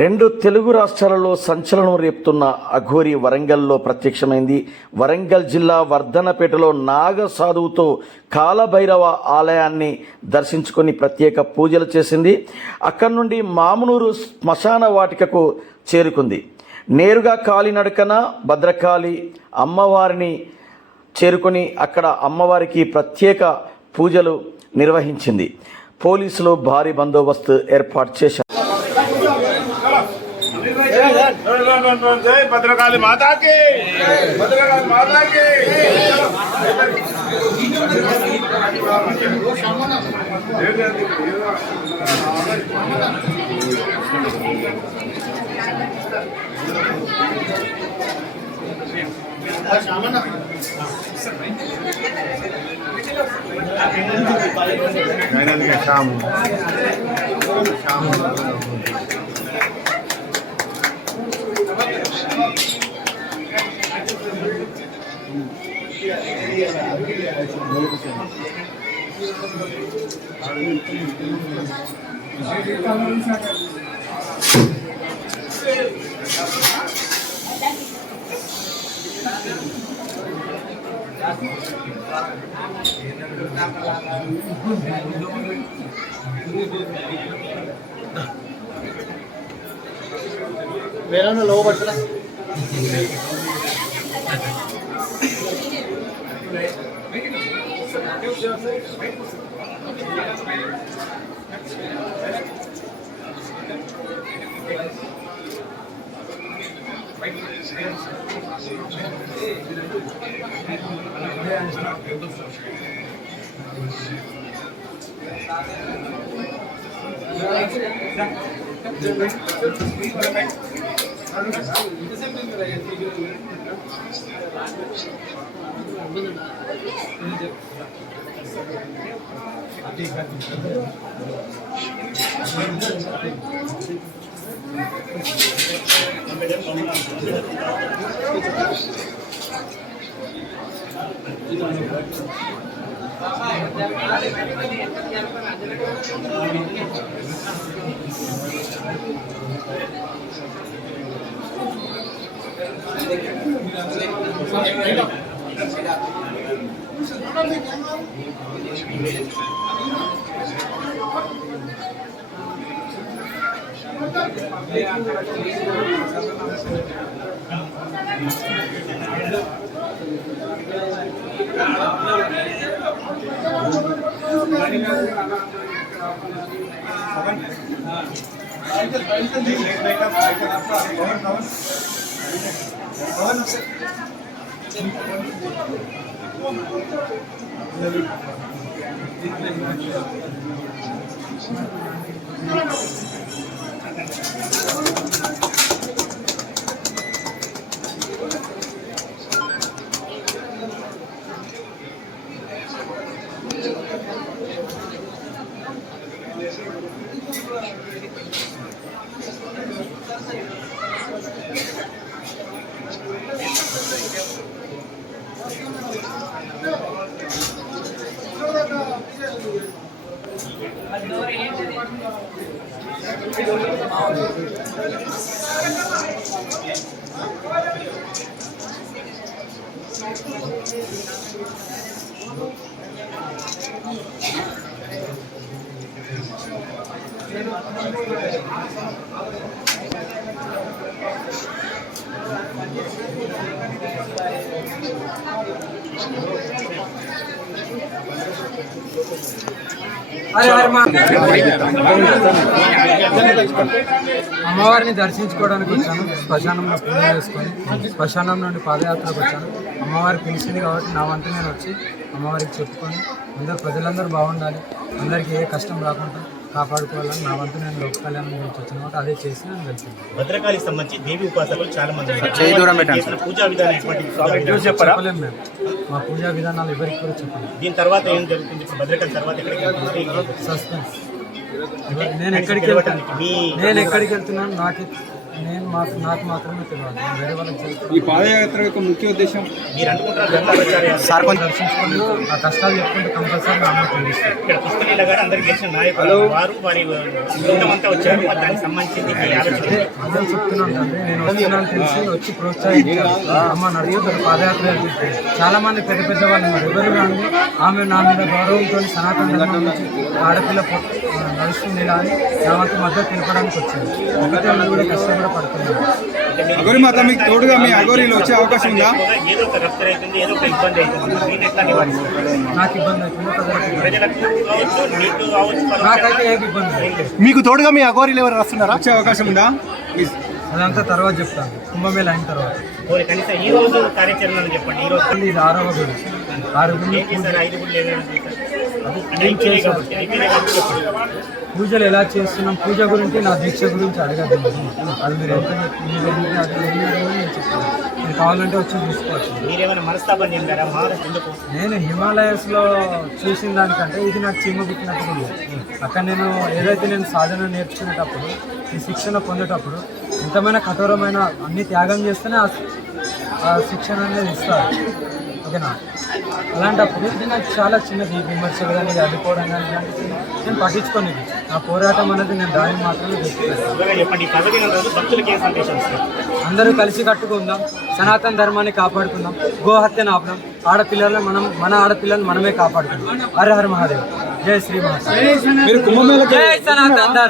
రెండు తెలుగు రాష్ట్రాలలో సంచలనం రేపుతున్న అఘోరి వరంగల్లో ప్రత్యక్షమైంది. వరంగల్ జిల్లా వర్ధనపేటలో నాగ సాధువుతో కాలభైరవ ఆలయాన్ని దర్శించుకొని ప్రత్యేక పూజలు చేసింది. అక్కడి నుండి మామునూరు శ్మశాన వాటికకు చేరుకుంది. నేరుగా కాలినడకన భద్రకాళి అమ్మవారిని చేరుకొని అక్కడ అమ్మవారికి ప్రత్యేక పూజలు నిర్వహించింది. పోలీసులు భారీ బందోబస్తు ఏర్పాటు చేశారు. जय भद्रकाली माता की, भद्रकाली माता की। शाम मेरा ना लो बटला అమ్మవారిని దర్శించుకోవడానికి వచ్చాను. శ్మశానంలో పూజ చేసుకొని శ్మశానం నుండి పాదయాత్రకు వచ్చాను. అమ్మవారి పిలిచింది కాబట్టి నా వంతు నేను వచ్చి అమ్మవారికి చెప్పుకొని ప్రజలందరూ బాగుండాలి, అందరికీ ఏ కష్టం రాకుండా కాపాడుకోవాలని నా వంతు నేను లోక కళ్యాణం గురించి వచ్చిన కాబట్టి అదే చేసి నేను వెళ్తున్నాను. భద్రకాళికి సంబంధించి దేవి ఉపాసకులు చాలా మంది పూజా విధానం చెప్పలేము మేము, మా పూజా విధానాలు ఎవరికి కూడా చెప్పలేము. దీని తర్వాత ఏం జరుగుతుంది? భద్రకాళి తర్వాత ఎక్కడికి సస్పెన్స్. నేను ఎక్కడికి వెళ్తున్నాను నాకే నాకు మాత్రమే తెలియదు, నేను వేరే వాళ్ళకి తెలుసు. ఈ పాదయాత్ర యొక్క ముఖ్య ఉద్దేశం మీరు అనుకుంటారు గంగా ప్రచారం సార్ కొంచెం దర్శించుకొని ఆ కష్టాలు చెప్పుకుంటే కంపల్సరీ నామం తెలుస్తుంది. ఇక్కడ పుస్తకీల గారు అందరికి గెలిచిన నాయకులు వారు వారి బృందం అంతా వచ్చారు. మరి దానికి సంబంధించింది మీ ఆలోచన అదే చెప్తున్నాను తండ్రి, నేను వస్తున్నాను తెలిసి వచ్చి ప్రోత్సహించాను. అమ్మ నడుచుకుంటారు పాదయాత్ర అని చెప్పి చాలా మంది పెద్ద పెద్ద వాళ్ళు ఉన్నారు. ఎవరు కానీ ఆమె నా మీద గౌరవంతో సనాతన ధర్మం నుంచి ఆడపిల్ల నడుస్తుంది ఇలా అని నా వంతు మద్దతు తెలపడానికి వచ్చాను. మిగతా వాళ్ళు కూడా కష్టపడ పడుతున్నారు. అఘోరి మాత మీకు తోడుగా మీ అఘోరీలో వచ్చే అవకాశం ఉందా? ఏదో ఒక రప్చర్ అవుతుంది, ఏదో ఒక ఇబ్బంది అవుతుంది. మీరు ఎట్లా నివారిస్తారు? నాకు ఇబ్బంది అవుతుంది, ప్రజలకు ఇబ్బంది. ప్రజలకు కావచ్చు, మీకు కావచ్చు, నాకైతే ఏది ఇబ్బంది లేదు. మీకు తోడుగా మీ అఘోరీలు ఎవరు వస్తున్నారా? వచ్చే అవకాశం ఉందా? అదంతా తర్వాత చెప్తాను, కుంభమేళ అయిన తర్వాత. పోనీ కనీసం ఈ రోజు కార్యాచరణ చెప్పండి. ఈ రోజు ఇది 6వ గుడి. 6 గుడి ఏం చేశారు? 5 గుళ్ళు ఏమేమి చేశారు? ఏం చేశారు? అయిపోయినాయి కాబట్టి చెప్పండి. పూజలు ఎలా చేస్తున్నాం, పూజ గురించి నా దీక్ష గురించి అడగద్దు. అది మీరు ఎంత మీరు అది ఏమి అడగదు నేను చెప్తాను. మీరు కావాలంటే వచ్చి చూసుకోవచ్చు. మీరేమైనా మనస్తాపం చెందారా? మహారాష్ట్ర ఎందుకు? నేను హిమాలయస్లో చూసిన దానికంటే ఇది నాకు చీమ పుట్టినప్పుడు ఉంది. అక్కడ నేను ఏదైతే నేను సాధన నేర్చుకునేటప్పుడు, ఈ శిక్షణ పొందేటప్పుడు ఎంతమైన కఠోరమైన అన్ని త్యాగం చేస్తేనే ఆ శిక్షణ అనేది ఇస్తారు. ఓకేనా? అలాంటప్పుడు ఇది నాకు చాలా చిన్నది, విమర్శలు కానీ అడ్డుకోవడం కానీ ఇలాంటివి నేను పట్టించుకోని. నా పోరాటం అనేది నేను దాన్ని మాత్రమే చేస్తున్నాను. త్వరగా చెప్పండి. ఈ పదవిన రోజు భక్తులకి ఏం సందేశం ఇస్తారు? అందరూ కలిసి కట్టుకుందాం, సనాతన ధర్మాన్ని కాపాడుకుందాం, గోహత్యను ఆపడం, ఆడపిల్లలను మన ఆడపిల్లలను మనమే కాపాడుకుందాం. హర హర మహాదేవ్. జై శ్రీ మహాదేవ్. మీరు కుంభమేళకి జై సనాతన ధర్మ.